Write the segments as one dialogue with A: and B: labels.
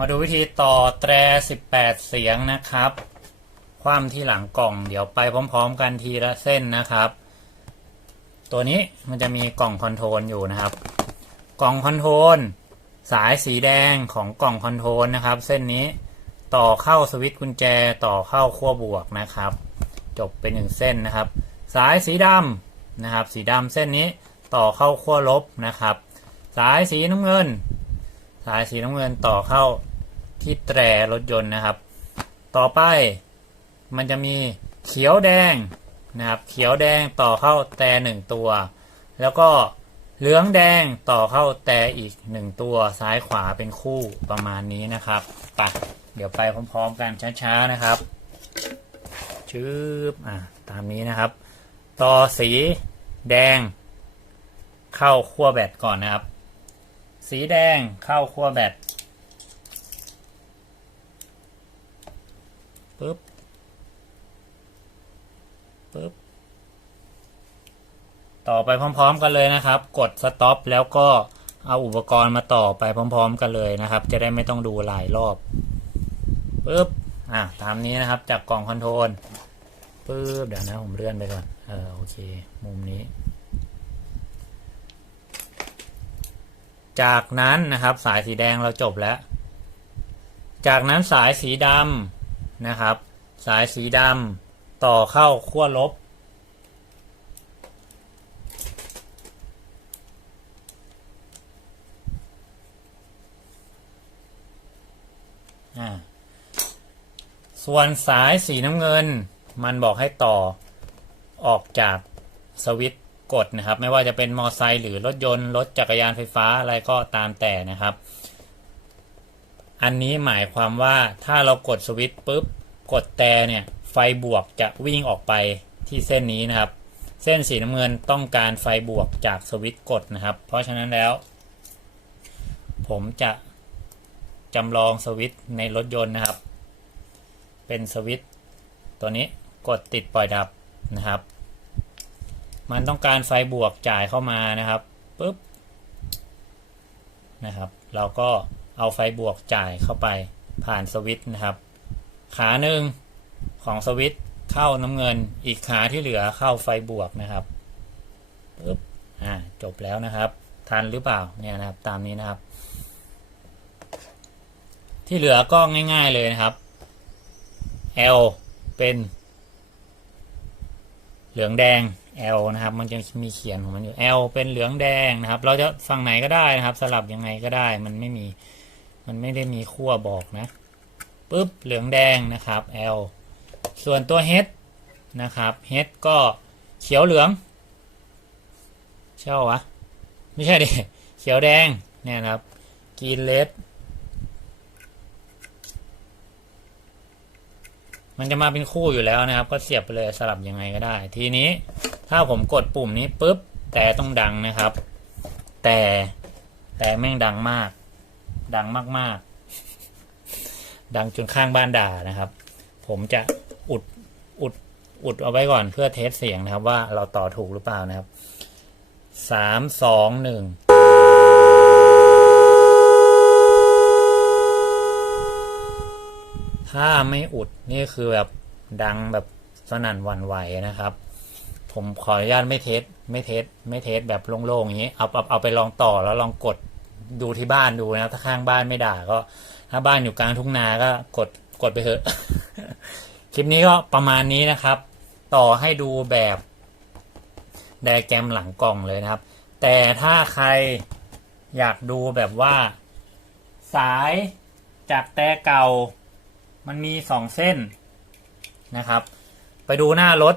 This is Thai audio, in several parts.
A: มาดูวิธีต่อแตร 18 เสียงนะครับ คว่ำที่หลังกล่อง เดี๋ยวไปพร้อม ๆ กันทีละเส้นนะครับ ตัวนี้มันจะมีกล่องคอนโทรลอยู่นะครับ กล่องคอนโทรลสายสีแดงของกล่องคอนโทรลนะครับ เส้นนี้ต่อเข้าสวิตช์กุญแจต่อเข้าขั้วบวกนะครับ จบเป็นหนึ่งเส้นนะครับ สายสีดำนะครับ สีดำเส้นนี้ต่อเข้าขั้วลบนะครับ สายสีน้ำเงิน สายสีน้ำเงินต่อเข้าที่แตรรถยนต์นะครับ ต่อไปมันจะมีเขียวแดงนะครับ เขียวแดงต่อเข้าแต่หนึ่งตัว แล้วก็เหลืองแดงต่อเข้าแต่อีกหนึ่งตัวซ้ายขวาเป็นคู่ประมาณนี้นะครับไปเดี๋ยวไปพร้อมๆกันช้าๆนะครับชืบอะตามนี้นะครับ ต่อสีแดงเข้าขั้วแบตก่อนนะครับ สีแดงเข้าขั้วแบตปึ๊บปึ๊บต่อไปพร้อม ๆ กันเลยนะครับ กดสต็อปแล้วก็เอาอุปกรณ์มาต่อไปพร้อม ๆ กันเลยนะครับ จะได้ไม่ต้องดูหลายรอบปึ๊บอะตามนี้นะครับจากกล่องคอนโทรลปึ๊บเดี๋ยวนะผมเลื่อนไปก่อนเออโอเค มุมนี้ จากนั้นนะครับสายสีแดงเราจบแล้ว จากนั้นสายสีดำนะครับ สายสีดำต่อเข้าขั้วลบ ส่วนสายสีน้ำเงิน มันบอกให้ต่อออกจากสวิตช์ กดนะครับ ไม่ว่าจะเป็นมอไซค์หรือรถยนต์รถจักรยานไฟฟ้าอะไรก็ตามแต่นะครับ อันนี้หมายความว่าถ้าเรากดสวิตช์ปุ๊บกดแต่เนี่ยไฟบวกจะวิ่งออกไปที่เส้นนี้นะครับ เส้นสีน้ำเงินต้องการไฟบวกจากสวิตช์กดนะครับ เพราะฉะนั้นแล้ว ผมจะจำลองสวิตช์ในรถยนต์นะครับ เป็นสวิตช์ตัวนี้กดติดปล่อยดับนะครับ มันต้องการไฟบวกจ่ายเข้ามานะครับปุ๊บนะครับ เราก็เอาไฟบวกจ่ายเข้าไปผ่านสวิตช์นะครับ ขาหนึ่งของสวิตช์เข้าน้ำเงิน อีกขาที่เหลือเข้าไฟบวกนะครับปุ๊บอ่าจบแล้วนะครับ ทันหรือเปล่าเนี่ยนะครับตามนี้นะครับ ที่เหลือก็ง่าย ๆเลยนะครับ L เป็น เหลืองแดง L นะครับ มันจะมีเขียนของมันอยู่ L เป็นเหลืองแดงนะครับ เราจะฝั่งไหนก็ได้นะครับ สลับยังไงก็ได้ มันไม่มี มันไม่ได้มีขั้วบอกนะปุ๊บเหลืองแดงนะครับ L ส่วนตัว H นะครับ H ก็เขียวเหลืองใช่ปะวะ ไม่ใช่ดิ เขียวแดงเนี่ยครับกรีนเลด มันจะมาเป็นคู่อยู่แล้วนะครับ ก็เสียบไปเลยสลับยังไงก็ได้ ทีนี้ถ้าผมกดปุ่มนี้ปุ๊บ แต่ต้องดังนะครับ แต่แต่แม่งดังมาก ดังมากๆ ดังจนข้างบ้านด่านะครับ ผมจะอุดอุดอุดเอาไว้ก่อนเพื่อเทสเสียงนะครับ ว่าเราต่อถูกหรือเปล่านะครับสามสองหนึ่ง ถ้าไม่อุดนี่คือแบบดังแบบสนั่นหวั่นไหวนะครับ ผมขออนุญาตไม่เทสไม่เทสไม่เทสแบบโล่งๆอย่างนี้เอาเอาเอาไปลองต่อแล้วลองกดดูที่บ้านดูนะถ้าข้างบ้านไม่ด่าก็ ถ้าบ้านอยู่กลางทุ่งนาก็กดกดไปเถอะ คลิปนี้ก็ประมาณนี้นะครับ ต่อให้ดูแบบไดแกรมหลังกล่องเลยนะครับ แต่ถ้าใครอยากดูแบบว่า สายจากแต่เก่า มันมีสองเส้นนะครับ ไปดูหน้ารถ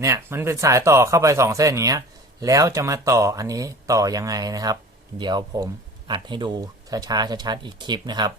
A: เนี่ยมันเป็นสายต่อเข้าไปสองเส้นอย่างเงี้ย แล้วจะมาต่ออันนี้ต่อยังไงนะครับ เดี๋ยวผมอัดให้ดูช้าๆชัดๆอีกคลิปนะครับ